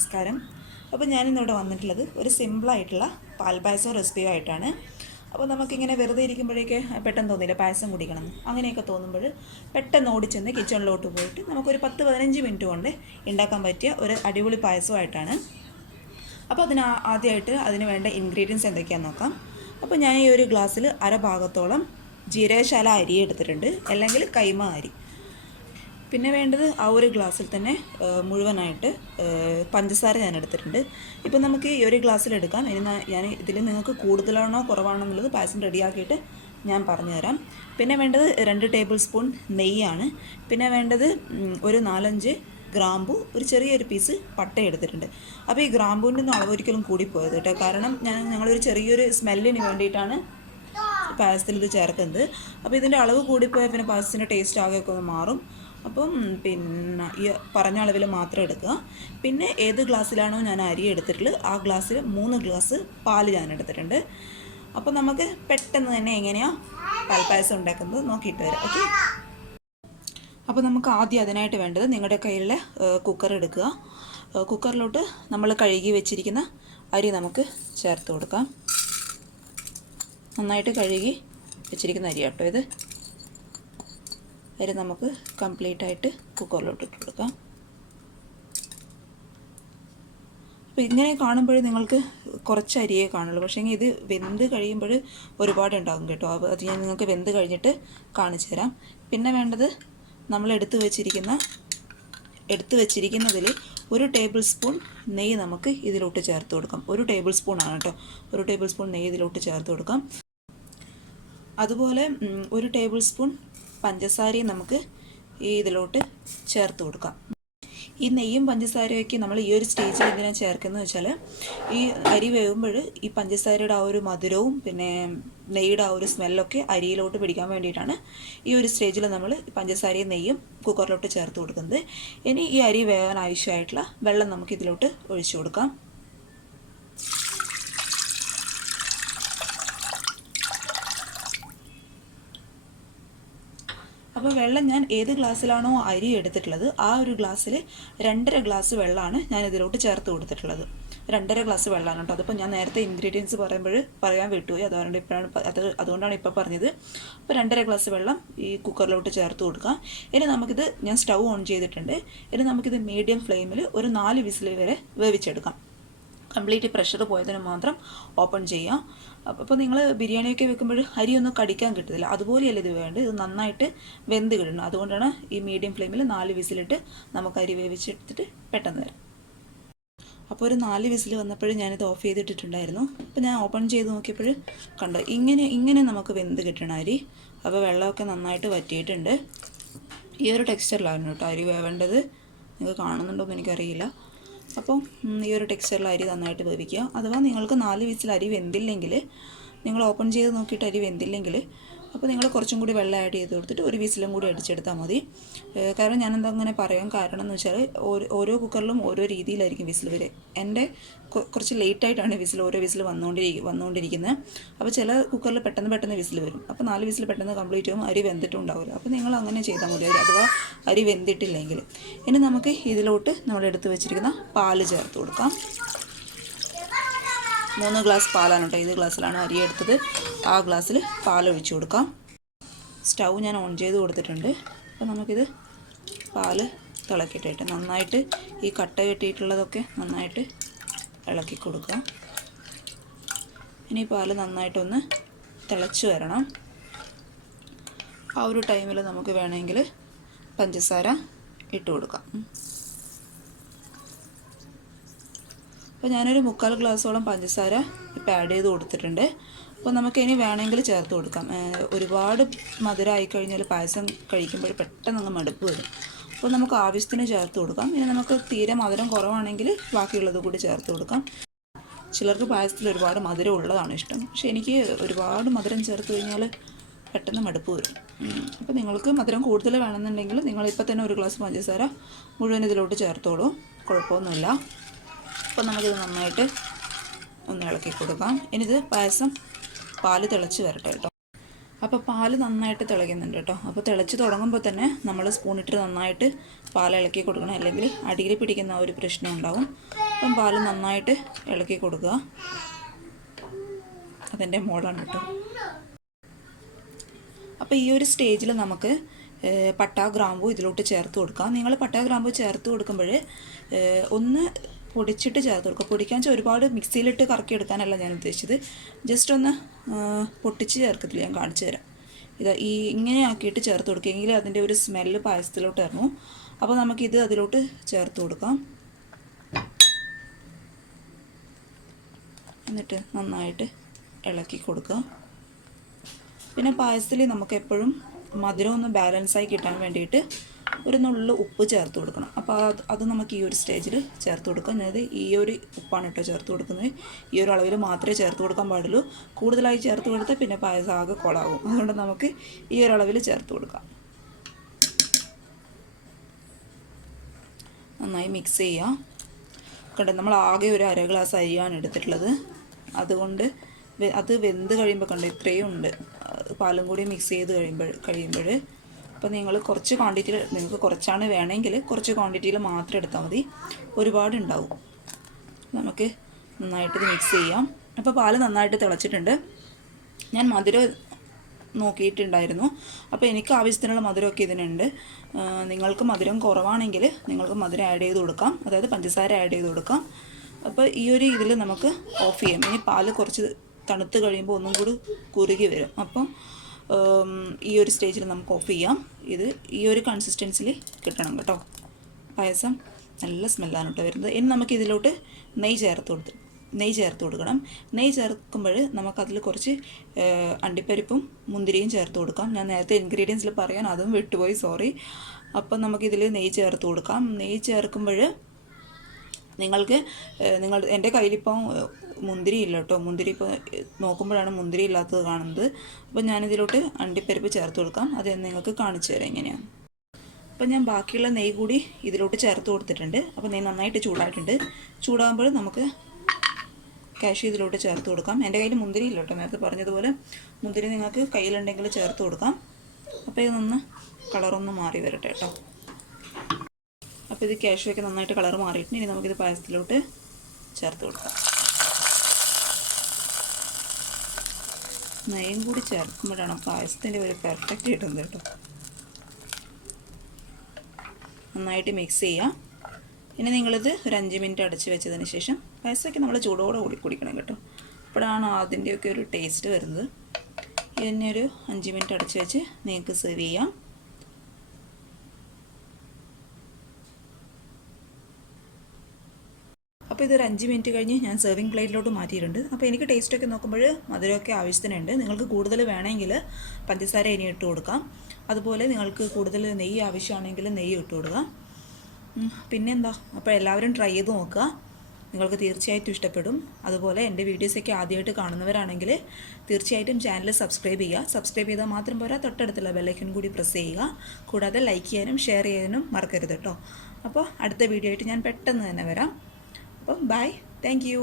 നമസ്കാരം. അപ്പോൾ ഞാനിന്നിവിടെ വന്നിട്ടുള്ളത് ഒരു സിമ്പിളായിട്ടുള്ള പാൽപ്പായസം റെസിപ്പിയായിട്ടാണ്. അപ്പോൾ നമുക്കിങ്ങനെ വെറുതെ ഇരിക്കുമ്പോഴേക്ക് പെട്ടെന്ന് തോന്നില്ല പായസം കുടിക്കണം എന്ന്. അങ്ങനെയൊക്കെ തോന്നുമ്പോൾ പെട്ടെന്ന് ഓടിച്ചെന്ന് കിച്ചണിലോട്ട് പോയിട്ട് നമുക്കൊരു 10-15 മിനിറ്റ് കൊണ്ട് ഉണ്ടാക്കാൻ പറ്റിയ ഒരു അടിപൊളി പായസമായിട്ടാണ്. അപ്പോൾ ആദ്യമായിട്ട് അതിന് വേണ്ട ഇൻഗ്രീഡിയൻസ് എന്തൊക്കെയാണെന്ന് നോക്കാം. അപ്പോൾ ഞാൻ ഈ ഒരു ഗ്ലാസ്സിൽ അര ഭാഗത്തോളം ജീരകശാല അരി എടുത്തിട്ടുണ്ട്, അല്ലെങ്കിൽ കൈമ അരി. പിന്നെ വേണ്ടത് ആ ഒരു ഗ്ലാസ്സിൽ തന്നെ മുഴുവനായിട്ട് പഞ്ചസാര ഞാൻ എടുത്തിട്ടുണ്ട്. ഇപ്പം നമുക്ക് ഈ ഒരു ഗ്ലാസ്സിൽ എടുക്കാം. ഇനി ഞാൻ ഇതിൽ നിങ്ങൾക്ക് കൂടുതലാണോ കുറവാണോ എന്നുള്ളത് പായസം റെഡിയാക്കിയിട്ട് ഞാൻ പറഞ്ഞുതരാം. പിന്നെ വേണ്ടത് 2 ടേബിൾ സ്പൂൺ നെയ്യാണ്. പിന്നെ വേണ്ടത് ഒരു 4-5 ഗ്രാമ്പു, ഒരു ചെറിയൊരു പീസ് പട്ട എടുത്തിട്ടുണ്ട്. അപ്പോൾ ഈ ഗ്രാമ്പൂവിൻ്റെ ഒന്നും അളവ് ഒരിക്കലും കൂടിപ്പോയത് കേട്ടോ, കാരണം ഞങ്ങളൊരു ചെറിയൊരു സ്മെല്ലിന് വേണ്ടിയിട്ടാണ് പായസത്തിൽ ഇത് ചേർക്കുന്നത്. അപ്പോൾ ഇതിൻ്റെ അളവ് കൂടിപ്പോയാൽ പിന്നെ പായസത്തിൻ്റെ ടേസ്റ്റ് ആകെയൊക്കെ ഒന്ന് മാറും. അപ്പം പിന്നെ ഈ പറഞ്ഞ അളവിൽ മാത്രം എടുക്കുക. പിന്നെ ഏത് ഗ്ലാസ്സിലാണോ ഞാൻ അരി എടുത്തിട്ടുള്ളത് ആ ഗ്ലാസ്സിൽ 3 ഗ്ലാസ് പാല് ഞാൻ എടുത്തിട്ടുണ്ട്. അപ്പോൾ നമുക്ക് പെട്ടെന്ന് തന്നെ എങ്ങനെയാണ് പാൽപ്പായസം ഉണ്ടാക്കുന്നത് നോക്കിയിട്ട് വരാം. ഓക്കെ. അപ്പോൾ നമുക്ക് ആദ്യം അതിനായിട്ട് വേണ്ടത് നിങ്ങളുടെ കയ്യിലെ കുക്കർ എടുക്കുക. കുക്കറിലോട്ട് നമ്മൾ കഴുകി വെച്ചിരിക്കുന്ന അരി നമുക്ക് ചേർത്ത് കൊടുക്കാം. നന്നായിട്ട് കഴുകി വെച്ചിരിക്കുന്ന അരി കേട്ടോ ഇത്. അരി നമുക്ക് കംപ്ലീറ്റ് ആയിട്ട് കുക്കറിലോട്ട് ഇട്ട് കൊടുക്കാം. അപ്പോൾ ഇങ്ങനെ കാണുമ്പോൾ നിങ്ങൾക്ക് കുറച്ച് അരിയേ കാണുള്ളൂ, പക്ഷേ ഇത് വെന്ത് കഴിയുമ്പോൾ ഒരുപാട് ഉണ്ടാകും കേട്ടോ. അത് ഞാൻ നിങ്ങൾക്ക് വെന്ത് കഴിഞ്ഞിട്ട് കാണിച്ചു തരാം. പിന്നെ വേണ്ടത് നമ്മൾ എടുത്തു വെച്ചിരിക്കുന്നതിൽ 1 ടേബിൾ സ്പൂൺ നെയ്യ് നമുക്ക് ഇതിലോട്ട് ചേർത്ത് കൊടുക്കാം. 1 ടേബിൾ സ്പൂണാണ് കേട്ടോ. 1 ടേബിൾ സ്പൂൺ നെയ്യ് ഇതിലോട്ട് ചേർത്ത് കൊടുക്കാം. അതുപോലെ 1 ടേബിൾ സ്പൂൺ പഞ്ചസാരയും നമുക്ക് ഇതിലോട്ട് ചേർത്ത് കൊടുക്കാം. ഈ നെയ്യും പഞ്ചസാരയൊക്കെ നമ്മൾ ഈ ഒരു സ്റ്റേജിൽ എന്തിനാണ് ചേർക്കുന്നത് വെച്ചാൽ, ഈ അരി വേകുമ്പോൾ ഈ പഞ്ചസാരയുടെ ആ ഒരു മധുരവും പിന്നെ നെയ്യുടെ ആ ഒരു സ്മെല്ലൊക്കെ അരിയിലോട്ട് പിടിക്കാൻ വേണ്ടിയിട്ടാണ് ഈ ഒരു സ്റ്റേജിൽ നമ്മൾ പഞ്ചസാരയും നെയ്യും കുക്കറിലോട്ട് ചേർത്ത് കൊടുക്കുന്നത്. ഇനി ഈ അരി വേകാൻ ആവശ്യമായിട്ടുള്ള വെള്ളം നമുക്ക് ഇതിലോട്ട് ഒഴിച്ചു കൊടുക്കാം. അപ്പോൾ വെള്ളം ഞാൻ ഏത് ഗ്ലാസ്സിലാണോ അരി എടുത്തിട്ടുള്ളത് ആ ഒരു ഗ്ലാസ്സിൽ 2.5 ഗ്ലാസ് വെള്ളമാണ് ഞാൻ ഇതിലോട്ട് ചേർത്ത് കൊടുത്തിട്ടുള്ളത്. 2.5 ഗ്ലാസ് വെള്ളമാണ് കേട്ടോ. അതിപ്പോൾ ഞാൻ നേരത്തെ ഇൻഗ്രീഡിയൻസ് പറയാൻ വിട്ടുപോയി, അതുകൊണ്ടാണ് ഇപ്പോൾ പറഞ്ഞത്. അപ്പോൾ 2.5 ഗ്ലാസ് വെള്ളം ഈ കുക്കറിലോട്ട് ചേർത്ത് കൊടുക്കാം. ഇനി നമുക്കിത് ഞാൻ സ്റ്റൗ ഓൺ ചെയ്തിട്ടുണ്ട്. ഇനി നമുക്കിത് മീഡിയം ഫ്ലെയിമിൽ ഒരു 4 വിസിൽ വരെ വേവിച്ചെടുക്കാം. കംപ്ലീറ്റ് പ്രഷർ പോയതിന് മാത്രം ഓപ്പൺ ചെയ്യാം. അപ്പോൾ നിങ്ങൾ ബിരിയാണിയൊക്കെ വെക്കുമ്പോൾ അരിയൊന്നും കടിക്കാൻ കിട്ടത്തില്ല, അതുപോലെയല്ല ഇത് വേണ്ടത്. ഇത് നന്നായിട്ട് വെന്ത് കിടണം. അതുകൊണ്ടാണ് ഈ മീഡിയം ഫ്ലെയിമിൽ 4 വിസിലിട്ട് നമുക്ക് അരി വേവിച്ചെടുത്തിട്ട് പെട്ടെന്ന് വരാം. അപ്പോൾ ഒരു 4 വിസിൽ വന്നപ്പോഴും ഞാനിത് ഓഫ് ചെയ്തിട്ടിട്ടുണ്ടായിരുന്നു. അപ്പോൾ ഞാൻ ഓപ്പൺ ചെയ്ത് നോക്കിയപ്പോൾ കണ്ടോ, ഇങ്ങനെ നമുക്ക് വെന്ത് കിട്ടണം അരി. അപ്പോൾ വെള്ളമൊക്കെ നന്നായിട്ട് വറ്റിയിട്ടുണ്ട്. ഈ ഒരു ടെക്സ്ചറിലാണ് കേട്ടോ അരി വേവേണ്ടത്. നിങ്ങൾക്ക് കാണുന്നുണ്ടോ എന്ന് എനിക്കറിയില്ല. അപ്പോൾ ഈ ഒരു ടെക്സ്ചറിൽ അരി നന്നായിട്ട് വേവിക്കുക. അഥവാ നിങ്ങൾക്ക് 4 വിസിൽ അരി വെന്തില്ലെങ്കിൽ, നിങ്ങൾ ഓപ്പൺ ചെയ്ത് നോക്കിയിട്ട് അരി വെന്തില്ലെങ്കിൽ, അപ്പോൾ നിങ്ങൾ കുറച്ചും കൂടി വെള്ളം ആഡ് ചെയ്ത് കൊടുത്തിട്ട് 1 വിസിലും കൂടി അടിച്ചെടുത്താൽ മതി. കാരണം ഞാനെന്താ അങ്ങനെ പറയാൻ കാരണം എന്ന് വെച്ചാൽ ഓരോ കുക്കറിലും ഓരോ രീതിയിലായിരിക്കും വിസിൽ വരെ. എൻ്റെ കുറച്ച് ലേറ്റായിട്ടാണ് ഓരോ വിസിൽ വന്നുകൊണ്ടിരിക്കുന്നത്. അപ്പോൾ ചില കുക്കറിൽ പെട്ടെന്ന് വിസിൽ വരും. അപ്പോൾ 4 വിസിൽ പെട്ടെന്ന് കംപ്ലീറ്റ് ആകും, അരി വെന്തിട്ടുണ്ടാവില്ല. അപ്പോൾ നിങ്ങൾ അങ്ങനെ ചെയ്താൽ മതി, അഥവാ അരി വെന്തിട്ടില്ലെങ്കിൽ. ഇനി നമുക്ക് ഇതിലോട്ട് നമ്മൾ എടുത്ത് വെച്ചിരിക്കുന്ന പാല് ചേർത്ത് കൊടുക്കാം. 3 ഗ്ലാസ് പാലാണ് കേട്ടോ. ഇത് ഗ്ലാസ്സിലാണ് അരി എടുത്തത്. ആ ഗ്ലാസ്സിൽ പാൽ ഒഴിച്ചു കൊടുക്കാം. സ്റ്റൗ ഞാൻ ഓൺ ചെയ്ത് കൊടുത്തിട്ടുണ്ട്. അപ്പോൾ നമുക്കിത് പാല് തിളക്കിയിട്ടായിട്ട് നന്നായിട്ട് ഈ കട്ട കെട്ടിയിട്ടുള്ളതൊക്കെ നന്നായിട്ട് ഇളക്കി കൊടുക്കാം. ഇനി പാല് നന്നായിട്ടൊന്ന് തിളച്ച് വരണം. ആ ഒരു ടൈമിൽ നമുക്ക് വേണമെങ്കിൽ പഞ്ചസാര ഇട്ട് കൊടുക്കാം. അപ്പോൾ ഞാനൊരു 3/4 ഗ്ലാസോളം പഞ്ചസാര ഇപ്പോൾ ആഡ് ചെയ്ത് കൊടുത്തിട്ടുണ്ട്. അപ്പോൾ നമുക്ക് ഇനി വേണമെങ്കിൽ ചേർത്ത് കൊടുക്കാം. ഒരുപാട് മധുരം ആയിക്കഴിഞ്ഞാൽ പായസം കഴിക്കുമ്പോൾ പെട്ടെന്ന് മടുപ്പ് വരും. അപ്പോൾ നമുക്ക് ആവശ്യത്തിന് ചേർത്ത് കൊടുക്കാം. ഇനി നമുക്ക് തീരെ മധുരം കുറവാണെങ്കിൽ ബാക്കിയുള്ളത് കൂടി ചേർത്ത് കൊടുക്കാം. ചിലർക്ക് പായസത്തിൽ ഒരുപാട് മധുരം ഉള്ളതാണ് ഇഷ്ടം, പക്ഷേ എനിക്ക് ഒരുപാട് മധുരം ചേർത്ത് കഴിഞ്ഞാൽ പെട്ടെന്ന് മടുപ്പ് വരും. അപ്പോൾ നിങ്ങൾക്ക് മധുരം കൂടുതൽ വേണമെന്നുണ്ടെങ്കിൽ നിങ്ങളിപ്പോൾ തന്നെ 1 ഗ്ലാസ് പഞ്ചസാര മുഴുവൻ ഇതിലോട്ട് ചേർത്തോളൂ, കുഴപ്പമൊന്നുമില്ല. അപ്പോൾ നമുക്കിത് നന്നായിട്ട് ഒന്ന് ഇളക്കി കൊടുക്കാം. ഇനിയിത് പാല് തിളച്ച് വരട്ടെ കേട്ടോ. അപ്പോൾ പാല് നന്നായിട്ട് തിളയ്ക്കുന്നുണ്ട് കേട്ടോ. അപ്പോൾ തിളച്ച് തുടങ്ങുമ്പോൾ തന്നെ നമ്മൾ സ്പൂണിട്ട് നന്നായിട്ട് പാൽ ഇളക്കി കൊടുക്കണം, അല്ലെങ്കിൽ അടിയിൽ പിടിക്കുന്ന ഒരു പ്രശ്നം ഉണ്ടാവും. അപ്പം പാൽ നന്നായിട്ട് ഇളക്കി കൊടുക്കുക. അതെൻ്റെ മോളാണ് കേട്ടോ. അപ്പോൾ ഈ ഒരു സ്റ്റേജിൽ നമുക്ക് പട്ട ഗ്രാമ്പൂ ഇതിലോട്ട് ചേർത്ത് കൊടുക്കാം. നിങ്ങൾ പട്ട ഗ്രാമ്പൂ ചേർത്ത് കൊടുക്കുമ്പോൾ ഒന്ന് പൊടിച്ചിട്ട് ചേർത്ത് കൊടുക്കുക. പൊടിക്കാൻ വെച്ചാൽ ഒരുപാട് മിക്സിയിലിട്ട് കറക്കി എടുക്കാനല്ല ഞാൻ ഉദ്ദേശിച്ചത്. ജസ്റ്റ് ഒന്ന് പൊട്ടിച്ച് ചേർക്കത്തില്ല, ഞാൻ കാണിച്ചു തരാം. ഇതാ ഇങ്ങനെ ആക്കിയിട്ട് ചേർത്ത് കൊടുക്കുകയെങ്കിൽ അതിൻ്റെ ഒരു സ്മെല്ല് പായസത്തിലോട്ട് ഇറങ്ങും. അപ്പോൾ നമുക്കിത് അതിലോട്ട് ചേർത്ത് കൊടുക്കാം. എന്നിട്ട് നന്നായിട്ട് ഇളക്കി കൊടുക്കുക. പിന്നെ പായസത്തിൽ നമുക്ക് എപ്പോഴും മധുരം ഒന്ന് ബാലൻസായി കിട്ടാൻ വേണ്ടിയിട്ട് ഒരു നുള്ളു ഉപ്പ് ചേർത്ത് കൊടുക്കണം. അപ്പോൾ അത് നമുക്ക് ഈ ഒരു സ്റ്റേജിൽ ചേർത്ത് കൊടുക്കാം. അതായത് ഈ ഒരു ഉപ്പാണ് കേട്ടോ ചേർത്ത് കൊടുക്കുന്നത്. ഈ ഒരു അളവിൽ മാത്രമേ ചേർത്ത് കൊടുക്കാൻ പാടുള്ളൂ. കൂടുതലായി ചേർത്ത് കൊടുത്താൽ പിന്നെ പായസം ആകെ കൊളാവും. അതുകൊണ്ട് നമുക്ക് ഈ ഒരു അളവിൽ ചേർത്ത് കൊടുക്കാം. നന്നായി മിക്സ് ചെയ്യാം. കണ്ടോ, നമ്മൾ ആകെ ഒരു അര ഗ്ലാസ് അരിയാണ് എടുത്തിട്ടുള്ളത്. അതുകൊണ്ട് അത് വെന്ത് കഴിയുമ്പോൾ കണ്ടോ ഇത്രയും ഉണ്ട്. പാലും കൂടി മിക്സ് ചെയ്ത് കഴിയുമ്പോൾ അപ്പോൾ നിങ്ങൾ കുറച്ച് ക്വാണ്ടിറ്റിയിൽ, നിങ്ങൾക്ക് കുറച്ചാണ് വേണമെങ്കിൽ കുറച്ച് ക്വാണ്ടിറ്റിയിൽ മാത്രം എടുത്താൽ മതി. ഒരുപാട് ഉണ്ടാവും. നമുക്ക് നന്നായിട്ടിത് മിക്സ് ചെയ്യാം. അപ്പോൾ പാല് നന്നായിട്ട് തിളച്ചിട്ടുണ്ട്. ഞാൻ മധുരം നോക്കിയിട്ടുണ്ടായിരുന്നു. അപ്പോൾ എനിക്ക് ആവശ്യത്തിനുള്ള മധുരമൊക്കെ ഇതിനുണ്ട്. നിങ്ങൾക്ക് മധുരം കുറവാണെങ്കിൽ നിങ്ങൾക്ക് മധുരം ആഡ് ചെയ്ത് കൊടുക്കാം, അതായത് പഞ്ചസാര ആഡ് ചെയ്ത് കൊടുക്കാം. അപ്പോൾ ഈ ഒരു ഇതിൽ നമുക്ക് ഓഫ് ചെയ്യാം. ഇനി പാല് കുറച്ച് തണുത്ത് കഴിയുമ്പോൾ ഒന്നും കൂടി കുറുകി വരും. അപ്പം ഈ ഒരു സ്റ്റേജിൽ നമുക്ക് ഓഫ് ചെയ്യാം. ഇത് ഈ ഒരു കൺസിസ്റ്റൻസിൽ കിട്ടണം കേട്ടോ. പായസം നല്ല സ്മെല്ലാണ് കേട്ടോ വരുന്നത്. ഇനി നമുക്ക് ഇതിലോട്ട് നെയ്യ് ചേർത്ത് കൊടുക്കണം. നെയ്യ് ചേർക്കുമ്പോൾ നമുക്കതിൽ കുറച്ച് അണ്ടിപ്പരിപ്പും മുന്തിരിയും ചേർത്ത് കൊടുക്കാം. ഞാൻ നേരത്തെ ഇൻഗ്രീഡിയൻസിൽ പറയാൻ അതും വിട്ടുപോയി, സോറി. അപ്പം നമുക്കിതിൽ നെയ്യ് ചേർത്ത് കൊടുക്കാം. നെയ്യ് ചേർക്കുമ്പോൾ എൻ്റെ കയ്യിലിപ്പം മുന്തിരി ഇല്ല കേട്ടോ. മുന്തിരി ഇപ്പോൾ നോക്കുമ്പോഴാണ് മുന്തിരി ഇല്ലാത്തത് കാണുന്നത്. അപ്പോൾ ഞാനിതിലോട്ട് അണ്ടിപ്പരിപ്പ് ചേർത്ത് കൊടുക്കാം. അത് നിങ്ങൾക്ക് കാണിച്ചു തരാം എങ്ങനെയാണ്. അപ്പോൾ ഞാൻ ബാക്കിയുള്ള നെയ്യ് കൂടി ഇതിലോട്ട് ചേർത്ത് കൊടുത്തിട്ടുണ്ട്. അപ്പോൾ നെയ്യ് നന്നായിട്ട് ചൂടായിട്ടുണ്ട്. ചൂടാകുമ്പോൾ നമുക്ക് കാഷ്യൂ ഇതിലോട്ട് ചേർത്ത് കൊടുക്കാം. എൻ്റെ കയ്യിൽ മുന്തിരി ഇല്ല കേട്ടോ. നേരത്തെ പറഞ്ഞതുപോലെ മുന്തിരി നിങ്ങൾക്ക് കയ്യിലുണ്ടെങ്കിൽ ചേർത്ത് കൊടുക്കാം. അപ്പോൾ ഇതൊന്ന് കളറൊന്ന് മാറി വരട്ടെ കേട്ടോ. അപ്പോൾ ഇത് കാഷ്യൂ ഒക്കെ നന്നായിട്ട് കളർ മാറിയിട്ട് ഇനി നമുക്കിത് പായസത്തിലോട്ട് ചേർത്ത് കൊടുക്കാം. നെയ്യും കൂടി ചേർക്കുമ്പോഴാണ് പായസത്തിൻ്റെ ഒരു പെർഫെക്റ്റ് കിട്ടുന്നത് കേട്ടോ. നന്നായിട്ട് മിക്സ് ചെയ്യാം. ഇനി നിങ്ങളിത് ഒരു 5 മിനിറ്റ് അടച്ച് വെച്ചതിന് ശേഷം, പായസമൊക്കെ നമ്മൾ ചൂടോടെ കൂടി കുടിക്കണം കേട്ടോ. അപ്പോഴാണ് അതിൻ്റെയൊക്കെ ഒരു ടേസ്റ്റ് വരുന്നത്. ഇതിനെ ഒരു 5 മിനിറ്റ് അടച്ച് വെച്ച് നിങ്ങൾക്ക് സെർവ് ചെയ്യാം. അപ്പോൾ ഇതൊരു 5 മിനിറ്റ് കഴിഞ്ഞ് ഞാൻ സെർവിങ് പ്ലേറ്റിലോട്ട് മാറ്റിയിട്ടുണ്ട്. അപ്പോൾ എനിക്ക് ടേസ്റ്റൊക്കെ നോക്കുമ്പോൾ മധുരമൊക്കെ ആവശ്യത്തിനുണ്ട്. നിങ്ങൾക്ക് കൂടുതൽ വേണമെങ്കിൽ പഞ്ചസാര ഇനി ഇട്ട് കൊടുക്കാം. അതുപോലെ നിങ്ങൾക്ക് കൂടുതൽ നെയ്യ് ആവശ്യമാണെങ്കിൽ നെയ്യ് ഇട്ട് കൊടുക്കാം. പിന്നെന്താ, അപ്പോൾ എല്ലാവരും ട്രൈ ചെയ്ത് നോക്കുക. നിങ്ങൾക്ക് തീർച്ചയായിട്ടും ഇഷ്ടപ്പെടും. അതുപോലെ എൻ്റെ വീഡിയോസൊക്കെ ആദ്യമായിട്ട് കാണുന്നവരാണെങ്കിൽ തീർച്ചയായിട്ടും ചാനൽ സബ്സ്ക്രൈബ് ചെയ്യുക. സബ്സ്ക്രൈബ് ചെയ്താൽ മാത്രം പോരാ, തൊട്ടടുത്തുള്ള ബെല്ലൈക്കൺ കൂടി പ്രസ് ചെയ്യുക. കൂടാതെ ലൈക്ക് ചെയ്യാനും ഷെയർ ചെയ്യാനും മറക്കരുത് കേട്ടോ. അപ്പോൾ അടുത്ത വീഡിയോ ആയിട്ട് ഞാൻ പെട്ടെന്ന് തന്നെ വരാം. അപ്പോൾ ബൈ, താങ്ക് യു.